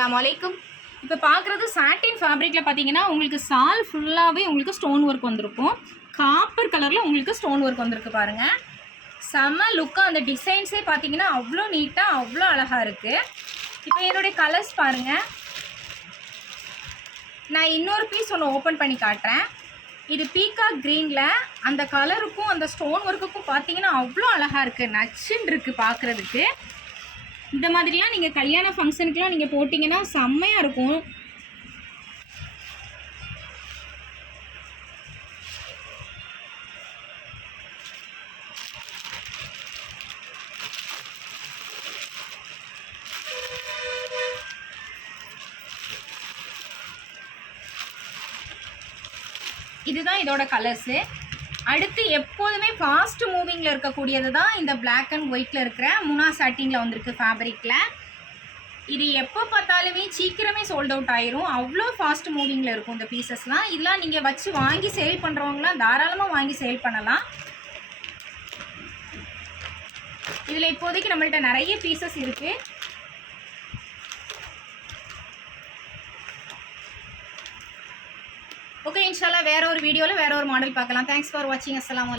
அஸ்ஸலாமு அலைக்கும். இப்போ பார்க்குறது சாட்டின் ஃபேப்ரிக்கில் பார்த்தீங்கன்னா உங்களுக்கு சால் ஃபுல்லாகவே உங்களுக்கு ஸ்டோன் ஒர்க் வந்திருக்கும். காப்பர் கலரில் உங்களுக்கு ஸ்டோன் ஒர்க் வந்திருக்கு பாருங்கள். செம்ம லுக்காக அந்த டிசைன்ஸே பார்த்தீங்கன்னா அவ்வளோ நீட்டாக அவ்வளோ அழகாக இருக்குது. இப்போ என்னுடைய கலர்ஸ் பாருங்கள். நான் இன்னொரு பீஸ் ஒன்று ஓப்பன் பண்ணி காட்டுறேன். இது பீகாக் க்ரீனில் அந்த கலருக்கும் அந்த ஸ்டோன் ஒர்க்குக்கும் பார்த்தீங்கன்னா அவ்வளோ அழகாக இருக்குது. நச்சுன்னு இருக்குது பார்க்குறதுக்கு. இந்த மாதிரிலாம் நீங்கள் கல்யாண ஃபங்க்ஷனுக்குலாம் நீங்கள் போட்டிங்கன்னா செம்மையாக இருக்கும். இதுதான் இதோட கலர்ஸு. அடுத்து எப்போதுமே ஃபாஸ்ட் மூவிங்கில் இருக்கக்கூடியது தான் இந்த பிளாக் அண்ட் ஒயிட்டில் இருக்கிற முனா சாட்டினில் வந்திருக்கு ஃபேப்ரிக்கில். இது எப்போ பார்த்தாலுமே சீக்கிரமே சோல்ட் அவுட் ஆயிரும். அவ்வளோ ஃபாஸ்ட் மூவிங்கில் இருக்கும் இந்த பீசஸ்லாம். இதெல்லாம் நீங்கள் வச்சு வாங்கி சேல் பண்ணுறவங்களாம் தாராளமாக வாங்கி சேல் பண்ணலாம். இதில் இப்போதைக்கு நம்மள்ட்ட நிறைய பீசஸ் இருக்குது. ஓகே, இன்ஷால்லா வேற ஒரு வீடியோவில் வேற ஒரு மாடல் பார்க்கலாம். தேங்க்ஸ் ஃபார் வாட்சிங். அஸ்ஸலாமு அலைக்கும்.